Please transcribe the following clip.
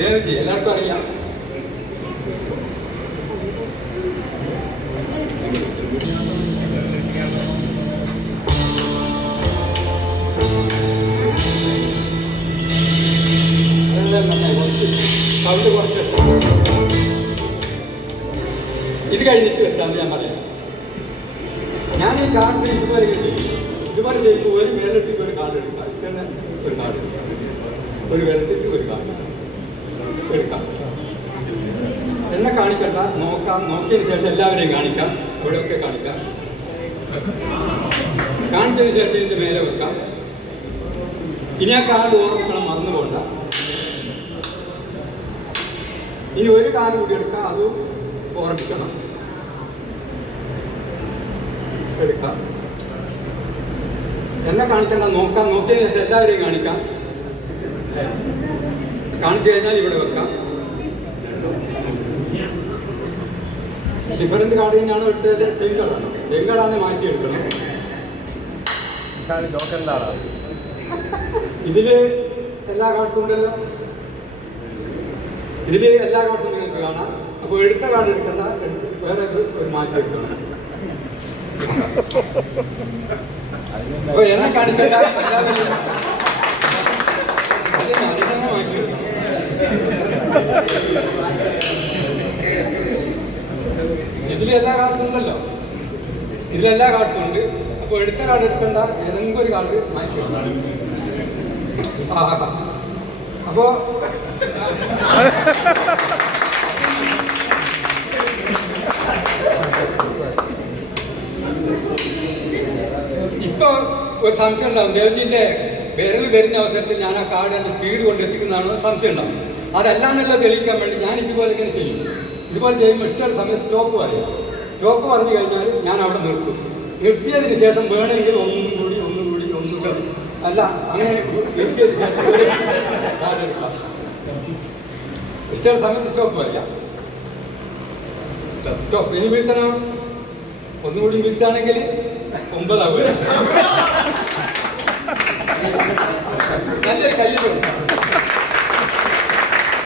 ദേവജി എല്ലാവർക്കും അറിയാം. സൗണ്ട് കുറച്ച് വെച്ചാൽ ഇത് കഴിഞ്ഞിട്ട് വെച്ചാൽ ഞാൻ പറയാം. ഞാൻ ഈ കാർഡ് ഇതുപോലെ ചെയ്യുമ്പോൾ ഒരു വിരലിട്ടിട്ട് ഒരു കാർഡ് എടുക്കാം. ഇങ്ങനെ ഒരു കാർഡ് എടുക്കാം, ഒരു വിരലിട്ടിട്ട് ഒരു കാർഡ് എടുക്കാം. എന്നെ കാണിക്കണ്ട, നോക്കാം. നോക്കിയതിന് ശേഷം എല്ലാവരെയും കാണിക്കാം, അവിടെയൊക്കെ കാണിക്കാം. കാണിച്ചതിന് ശേഷം ഇതിൻ്റെ മേലെ വെക്കാം. ഇനി ആ കാർഡ് ഓർമ്മിക്കണം, മറന്നു പോകണ്ട. ഇനി ഒരു കാർഡ് കൂടി എടുക്കാം, അതും ഓർമ്മിക്കണം. എടുക്കാം. എന്നെ കാണിക്കണ്ട, നോക്കാം. നോക്കിയതിന് ശേഷം എല്ലാവരെയും കാണിക്കാം. കാണിച്ചു കഴിഞ്ഞാൽ ഇവിടെ വെക്കാം. ഡിഫറൻറ്റ് കാർഡ് തന്നെയാണ് എടുത്തത്. സെയിം കാർഡാണ്. സെയിം കാർഡാണ് മാറ്റിയെടുക്കണം. ഇതില് എല്ലാ കാർഡ്സും ഉണ്ടല്ലോ. ഇതില് എല്ലാ കാർഡ്സും നിങ്ങൾക്ക് കാണാം. അപ്പോൾ എടുത്ത കാർഡ് എടുക്കണ്ട, വേറെ ഒരു മാറ്റി എടുക്കണം. അപ്പൊ എന്നെ കാണിക്കണ്ട, എല്ലാവരും മാറ്റി എടുക്കണം. ഇതിലെല്ലാ കാർഡ്സും ഉണ്ടല്ലോ. ഇതിലെല്ലാ കാർഡ്സും ഉണ്ട്. അപ്പോൾ എടുത്ത കാർഡ് എടുക്കണ്ട, ഏതെങ്കിലും ഒരു കാർഡ് മാറ്റി വെക്കണം. അപ്പോ ഇപ്പൊ ഒരു സംശയം ഉണ്ടാവും. ദേവജിന്റെ വിരൽ വരുന്ന അവസരത്തിൽ ഞാൻ ആ കാർഡ് എൻ്റെ സ്പീഡ് കൊണ്ട് എത്തിക്കുന്നതാണോ സംശയം ഉണ്ടാവും. അതല്ലാന്നുള്ളത് തെളിയിക്കാൻ വേണ്ടി ഞാൻ ഇതുപോലെ ഇങ്ങനെ ചെയ്യും. ഇതുപോലെ ചെയ്യുമ്പോൾ ഇഷ്ടമുള്ള സമയം സ്റ്റോപ്പ് പറയും. സ്റ്റോപ്പ് പറഞ്ഞു കഴിഞ്ഞാൽ ഞാൻ അവിടെ നിർത്തും. നിർത്തിയതിന് ശേഷം വേണമെങ്കിൽ ഒന്നും കൂടി അല്ല, അങ്ങനെ നിർത്തിയതിന് ശേഷം കാർഡ് എടുക്കാം. ഇഷ്ടമുള്ള സമയത്ത് സ്റ്റോപ്പ് പറയാം. സ്റ്റോപ്പ്. ഇനി വീഴ്ത്തണം. ഒന്നുകൂടി വീഴ്ത്താണെങ്കിൽ 9 ആവുക. നല്ലൊരു കല്ലിലുണ്ട്.